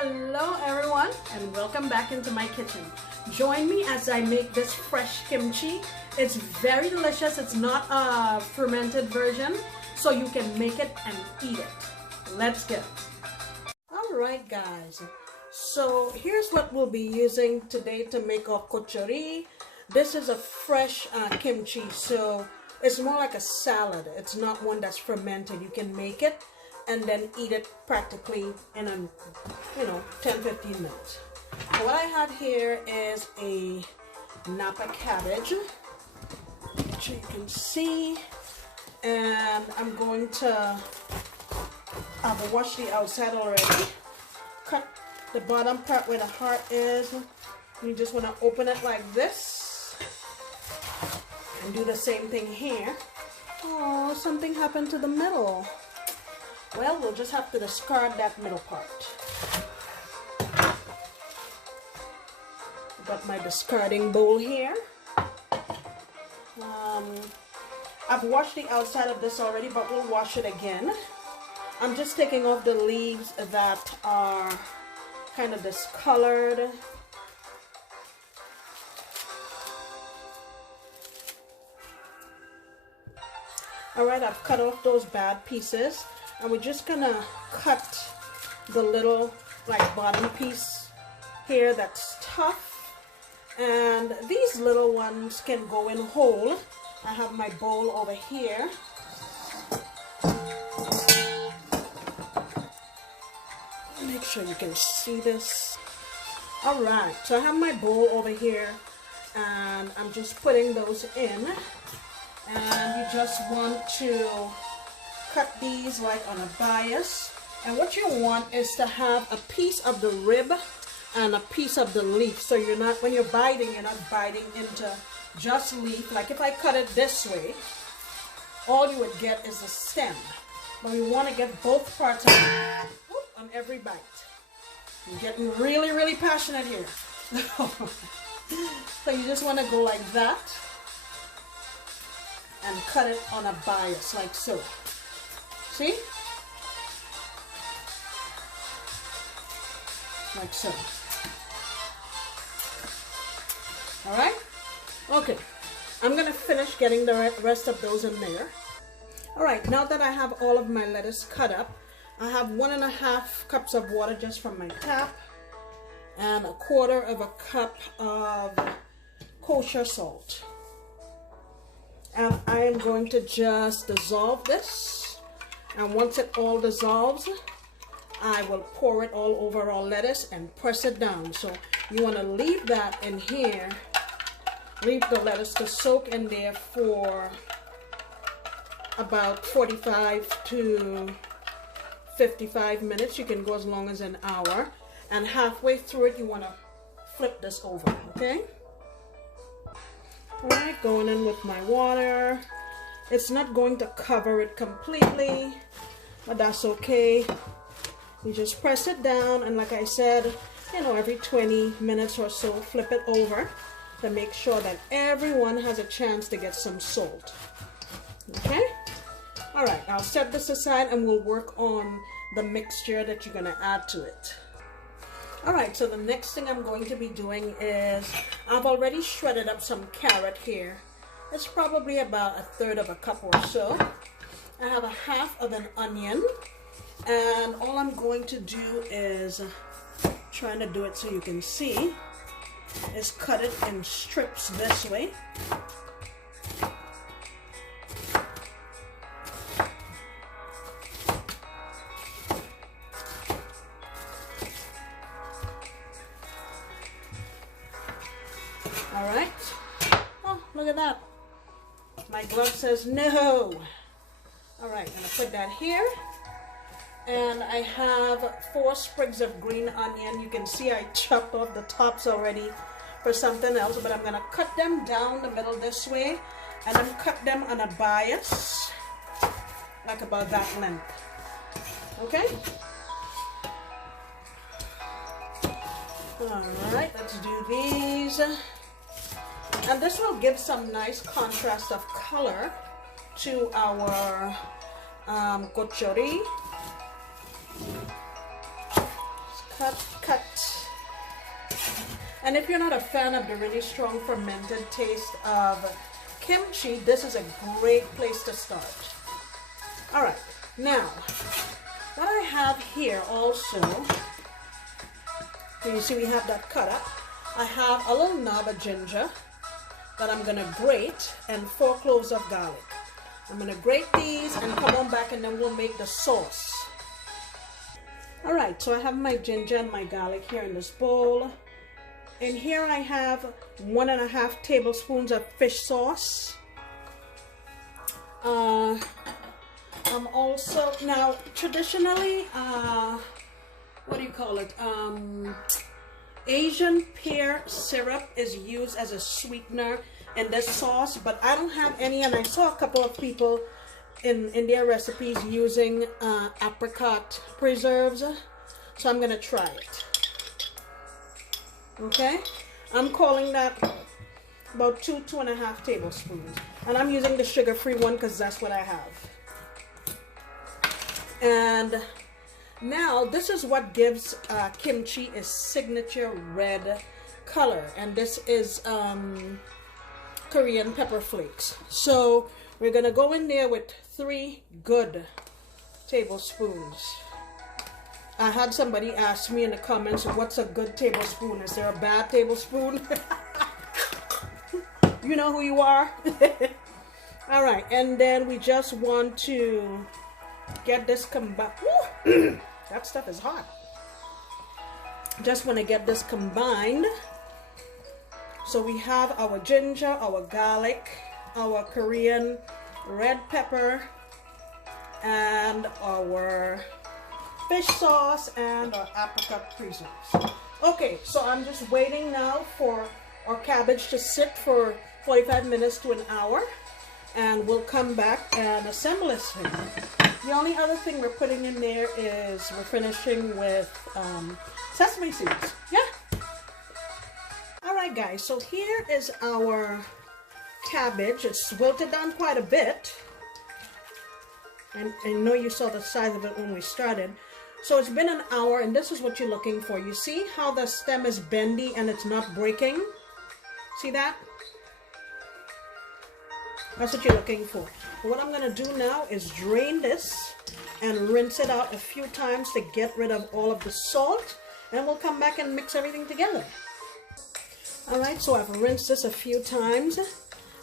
Hello everyone and welcome back into my kitchen. Join me as I make this fresh kimchi. It's very delicious. It's not a fermented version, so you can make it and eat it. Let's go. Alright guys, so here's what we'll be using today to make our kochori. This is a fresh kimchi, so it's more like a salad. It's not one that's fermented. You can make it and then eat it practically in 10-15 minutes. So what I have here is a Napa cabbage, which you can see, and I'm going to I've washed the outside already. Cut the bottom part where the heart is. You just want to open it like this and do the same thing here. Oh, something happened to the middle. Well, we'll just have to discard that middle part. Got my discarding bowl here. I've washed the outside of this already, but we'll wash it again. I'm just taking off the leaves that are kind of discolored. Alright, I've cut off those bad pieces. And we're just gonna cut the little bottom piece here that's tough, and these little ones can go in whole. I have my bowl over here. Make sure you can see this. Alright, so I have my bowl over here and I'm just putting those in, and you just want to cut these like on a bias, and what you want is to have a piece of the rib and a piece of the leaf, so you're not, when you're biting, you're not biting into just leaf. Like if I cut it this way, all you would get is the stem, but we want to get both parts on every bite. I'm getting really passionate here. So you just want to go like that and cut it on a bias like so. See? Like so. Alright? Okay. I'm going to finish getting the rest of those in there. Alright, now that I have all of my lettuce cut up, I have 1.5 cups of water just from my tap and 1/4 cup of kosher salt. And I am going to just dissolve this. And once it all dissolves, I will pour it all over our lettuce and press it down. So you want to leave that in here. Leave the lettuce to soak in there for about 45 to 55 minutes. You can go as long as an hour. And halfway through it, you want to flip this over, okay? All right, going in with my water. It's not going to cover it completely, but that's okay. You just press it down, and like I said, every 20 minutes or so, flip it over to make sure that everyone has a chance to get some salt. Okay? All right, I'll set this aside and we'll work on the mixture that you're gonna add to it. All right, so the next thing I'm going to be doing is, I've already shredded up some carrot here. It's probably about 1/3 cup or so. I have 1/2 of an onion, and all I'm going to do is, trying to do it so you can see, is cut it in strips this way. All right. Oh, look at that. My glove says no. All right, I'm gonna put that here. And I have 4 sprigs of green onion. You can see I chopped off the tops already for something else, but I'm gonna cut them down the middle this way and then cut them on a bias, like about that length. Okay? All right, let's do these. And this will give some nice contrast of color to our kochori. Cut, cut. And if you're not a fan of the really strong fermented taste of kimchi, this is a great place to start. All right, now what I have here also, you see we have that cut up. I have a little knob of ginger that I'm gonna grate and 4 cloves of garlic. I'm gonna grate these and come on back and then we'll make the sauce. All right, so I have my ginger and my garlic here in this bowl. And here I have 1.5 tablespoons of fish sauce. I'm also, now traditionally, what do you call it? Asian pear syrup is used as a sweetener in this sauce, but I don't have any, and I saw a couple of people in their recipes using apricot preserves, so I'm gonna try it. Okay, I'm calling that about 2.5 tablespoons, and I'm using the sugar-free one because that's what I have. And now this is what gives kimchi its signature red color, and this is Korean pepper flakes. So we're gonna go in there with 3 good tablespoons. I had somebody ask me in the comments, what's a good tablespoon? Is there a bad tablespoon? You know who you are. All right, and then we just want to get this combined. That stuff is hot. Just want to get this combined. So we have our ginger, our garlic, our Korean red pepper, and our fish sauce, and our apricot preserves. Okay, so I'm just waiting now for our cabbage to sit for 45 minutes to an hour, and we'll come back and assemble this thing. The only other thing we're putting in there is we're finishing with sesame seeds. Yeah. All right, guys, so here is our cabbage. It's wilted down quite a bit. And I know you saw the size of it when we started. So it's been an hour, and this is what you're looking for. You see how the stem is bendy and it's not breaking? See that? That's what you're looking for. What I'm going to do now is drain this and rinse it out a few times to get rid of all of the salt, and we'll come back and mix everything together. All right, so I've rinsed this a few times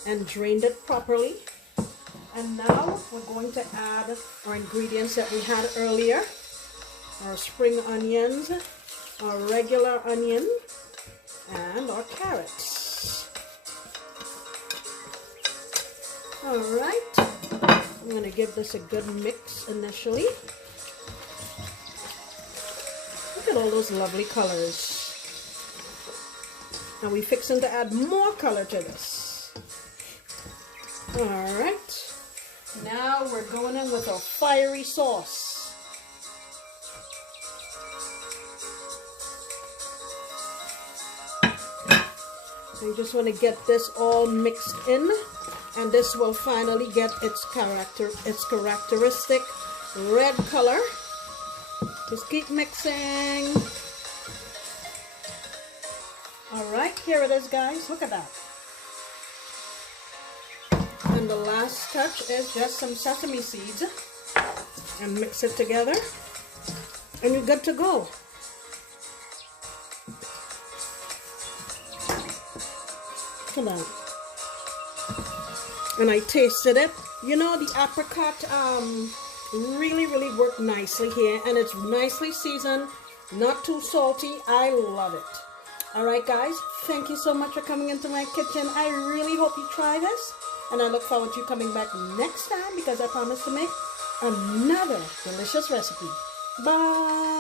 and drained it properly. And now we're going to add our ingredients that we had earlier. Our spring onions, our regular onion, and our carrots. All right, I'm going to give this a good mix initially. Look at all those lovely colors. Now we're fixing to add more color to this. All right, now we're going in with our fiery sauce. So you just want to get this all mixed in, and this will finally get its characteristic red color. Just keep mixing. All right, here it is, guys. Look at that. And the last touch is just some sesame seeds, and mix it together, and you're good to go. Look at that. And I tasted it. You know, the apricot really worked nicely here, and it's nicely seasoned, not too salty. I love it. All right, guys, thank you so much for coming into my kitchen. I really hope you try this, and I look forward to you coming back next time, because I promise to make another delicious recipe. Bye.